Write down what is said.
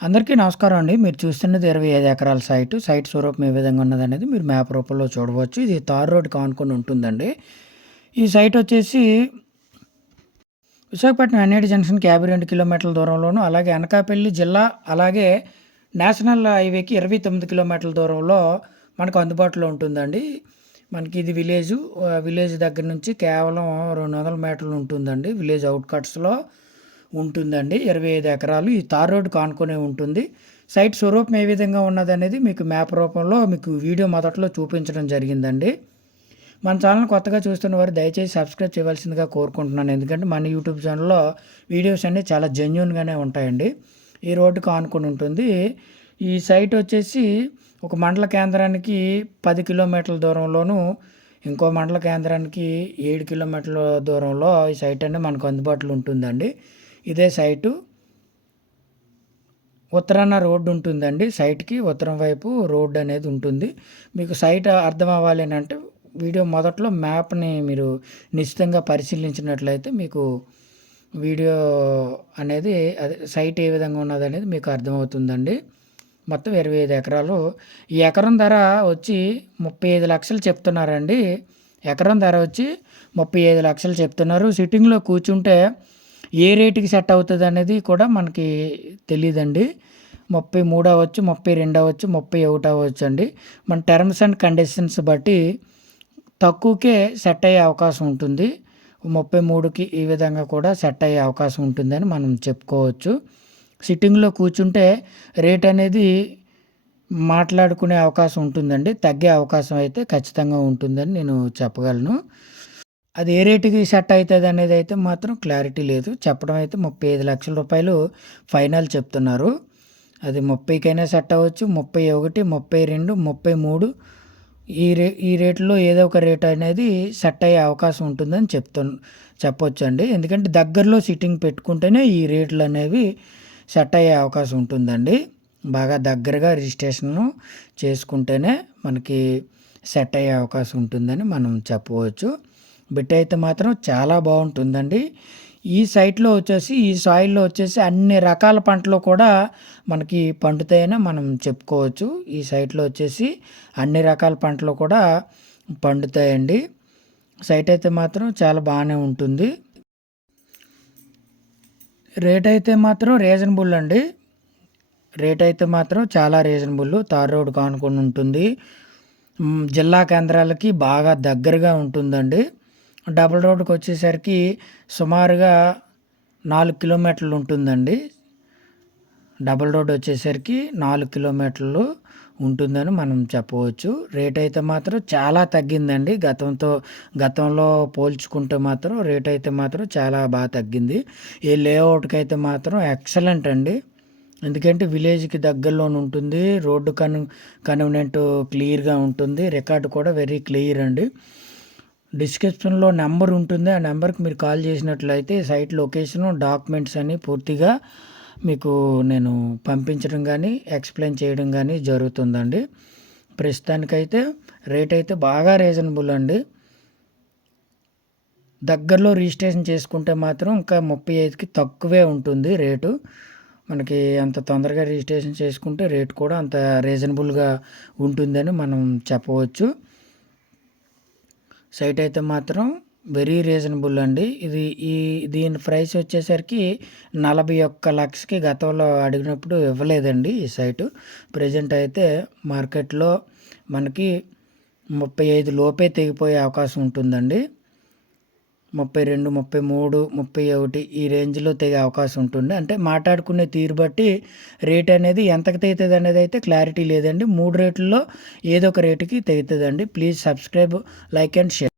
అందరికీ నమస్కారం అండి. మీరు చూస్తున్నది ఇరవై ఐదు ఎకరాల సైటు. సైట్ స్వరూపం ఏ విధంగా ఉన్నదనేది మీరు మ్యాప్ రూపంలో చూడవచ్చు. ఇది తార్ రోడ్ కానుకొని ఉంటుందండి. ఈ సైట్ వచ్చేసి విశాఖపట్నం ఎన్ఐటి జంక్షన్కి యాభై రెండు కిలోమీటర్ల దూరంలోను అలాగే అనకాపల్లి జిల్లా అలాగే నేషనల్ హైవేకి ఇరవై తొమ్మిది కిలోమీటర్ల దూరంలో మనకు అందుబాటులో ఉంటుందండి. మనకి ఇది విలేజ్. విలేజ్ దగ్గర నుంచి కేవలం రెండు వందల మీటర్లు ఉంటుందండి. విలేజ్ అవుట్కట్స్లో ఉంటుందండి. ఇరవై ఐదు ఎకరాలు ఈ తార్ రోడ్ కానుకొని ఉంటుంది. సైట్ స్వరూపం ఏ విధంగా ఉన్నదనేది మీకు మ్యాప్ రూపంలో మీకు వీడియో మొదట్లో చూపించడం జరిగిందండి. మన ఛానల్ కొత్తగా చూస్తున్న వారు దయచేసి సబ్స్క్రైబ్ చేయవలసిందిగా కోరుకుంటున్నాను. ఎందుకంటే మన యూట్యూబ్ ఛానల్లో వీడియోస్ అన్నీ చాలా జెన్యున్గానే ఉంటాయండి. ఈ రోడ్డుకు ఆనుకొని ఉంటుంది. ఈ సైట్ వచ్చేసి ఒక మండల కేంద్రానికి పది కిలోమీటర్ల దూరంలోను ఇంకో మండల కేంద్రానికి ఏడు కిలోమీటర్ల దూరంలో ఈ సైట్ అనేది మనకు అందుబాటులో ఉంటుందండి. ఇదే సైటు. ఉత్తరాన రోడ్డు ఉంటుందండి. సైట్కి ఉత్తరం వైపు రోడ్డు అనేది ఉంటుంది. మీకు సైట్ అర్థం అవ్వాలి అని అంటే వీడియో మొదట్లో మ్యాప్ని మీరు నిశ్చితంగా పరిశీలించినట్లయితే మీకు వీడియో అనేది అదే సైట్ ఏ విధంగా ఉన్నది అనేది మీకు అర్థమవుతుందండి. మొత్తం ఇరవై ఐదు ఎకరాలు. ఈ ఎకరం ధర వచ్చి ముప్పై ఐదు లక్షలు చెప్తున్నారండి. ఎకరం ధర వచ్చి ముప్పై ఐదు లక్షలు చెప్తున్నారు. సిట్టింగ్లో కూర్చుంటే ఏ రేటుకి సెట్ అవుతుంది అనేది కూడా మనకి తెలియదండి ముప్పై మూడు అవ్వచ్చు ముప్పై రెండు అవ్వచ్చు ముప్పై ఒకటి అవ్వచ్చు అండి. మన టర్మ్స్ అండ్ కండిషన్స్ బట్టి తక్కువకే సెట్ అయ్యే అవకాశం ఉంటుంది. ముప్పై మూడుకి ఈ విధంగా కూడా సెట్ అయ్యే అవకాశం ఉంటుందని మనం చెప్పుకోవచ్చు. సిట్టింగ్లో కూర్చుంటే రేట్ అనేది మాట్లాడుకునే అవకాశం ఉంటుందండి. తగ్గే అవకాశం అయితే ఖచ్చితంగా ఉంటుందని నేను చెప్పగలను. అది ఏ రేటుకి సెట్ అవుతుంది అనేది అయితే మాత్రం క్లారిటీ లేదు. చెప్పడం అయితే ముప్పై ఐదు లక్షల రూపాయలు ఫైనల్ చెప్తున్నారు. అది ముప్పైకైనా సెట్ అవ్వచ్చు. ముప్పై ఒకటి ముప్పై రెండు ముప్పై మూడు ఈ రే ఈ రేట్లో ఏదో ఒక రేట్ అనేది సెట్ అయ్యే అవకాశం ఉంటుందని చెప్తు చెప్పొచ్చు అండి ఎందుకంటే దగ్గరలో సిట్టింగ్ పెట్టుకుంటేనే ఈ రేట్లు అనేవి సెట్ అయ్యే అవకాశం ఉంటుందండి. బాగా దగ్గరగా రిజిస్ట్రేషన్ చేసుకుంటేనే మనకి సెట్ అయ్యే అవకాశం ఉంటుందని మనం చెప్పవచ్చు. బిట్ అయితే మాత్రం చాలా బాగుంటుందండి. ఈ సైట్లో వచ్చేసి ఈ సాయిల్లో వచ్చేసి అన్ని రకాల పంటలు కూడా మనకి పండుతాయని మనం చెప్పుకోవచ్చు. ఈ సైట్లో వచ్చేసి అన్ని రకాల పంటలు కూడా పండుతాయండి. సైట్ అయితే మాత్రం చాలా బాగానే ఉంటుంది. రేట్ అయితే మాత్రం రీజనబుల్ అండి. రేట్ అయితే మాత్రం చాలా రీజనబుల్. తార్ రోడ్ కానుకొని ఉంటుంది. జిల్లా కేంద్రాలకి బాగా దగ్గరగా ఉంటుందండి. డబుల్ రోడ్కి వచ్చేసరికి సుమారుగా నాలుగు కిలోమీటర్లు ఉంటుందండి. డబుల్ రోడ్ వచ్చేసరికి నాలుగు కిలోమీటర్లు ఉంటుందని మనం చెప్పవచ్చు. రేట్ అయితే మాత్రం చాలా తగ్గిందండి. గతంతో గతంలో పోల్చుకుంటే మాత్రం రేట్ అయితే మాత్రం చాలా బాగా తగ్గింది. ఈ లేఅవుట్కి అయితే మాత్రం ఎక్సలెంట్ అండి. ఎందుకంటే విలేజ్కి దగ్గరలోనే ఉంటుంది. రోడ్డు కన్ కన్వీనెంట్ క్లియర్గా ఉంటుంది. రికార్డు కూడా వెరీ క్లియర్ అండి. డిస్క్రిప్షన్లో నెంబర్ ఉంటుంది. ఆ నెంబర్కి మీరు కాల్ చేసినట్లయితే సైట్ లొకేషను డాక్యుమెంట్స్ అని పూర్తిగా మీకు నేను పంపించడం కానీ ఎక్స్ప్లెయిన్ చేయడం కానీ జరుగుతుందండి. ప్రస్తుతానికైతే రేట్ అయితే బాగా రీజనబుల్ అండి. దగ్గరలో రిజిస్ట్రేషన్ చేసుకుంటే మాత్రం ఇంకా ముప్పై ఐదుకి తక్కువే ఉంటుంది రేటు. మనకి అంత తొందరగా రిజిస్ట్రేషన్ చేసుకుంటే రేట్ కూడా అంత రీజనబుల్గా ఉంటుందని మనం చెప్పవచ్చు. సైట్ అయితే మాత్రం వెరీ రీజనబుల్ అండి. ఇది ఈ దీని ప్రైస్ వచ్చేసరికి నలభై ఒక్క లక్షకి గతంలో అడిగినప్పుడు ఇవ్వలేదండి ఈ సైటు. ప్రజెంట్ అయితే మార్కెట్లో మనకి ముప్పై ఐదు లోపే తెగిపోయే అవకాశం ఉంటుందండి. ముప్పై రెండు ముప్పై మూడు ముప్పై ఒకటి ఈ రేంజ్లో తెగే అవకాశం ఉంటుంది. అంటే మాట్లాడుకునే తీరు బట్టి రేట్ అనేది ఎంతకు తెగుతుంది అనేది అయితే క్లారిటీ లేదండి. మూడు రేట్లలో ఏదో ఒక రేటుకి తెగుతుందండి. Please subscribe like and share.